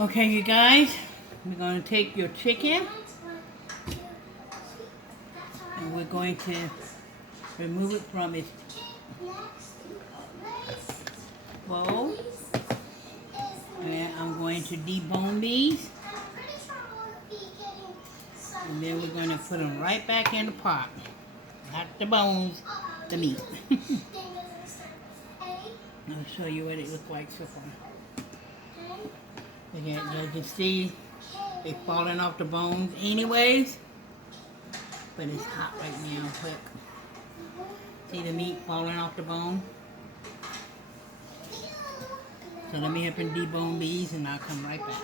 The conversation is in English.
Okay, you guys, we're going to take your chicken and we're going to remove it from its bowl. And I'm going to debone these. And then we're going to put them right back in the pot. Not the bones, the meat. I'll show you what it looks like so far. Again, you can see it's falling off the bones anyways. But it's hot right now, quick. See the meat falling off the bone? So let me help him debone these and I'll come right back.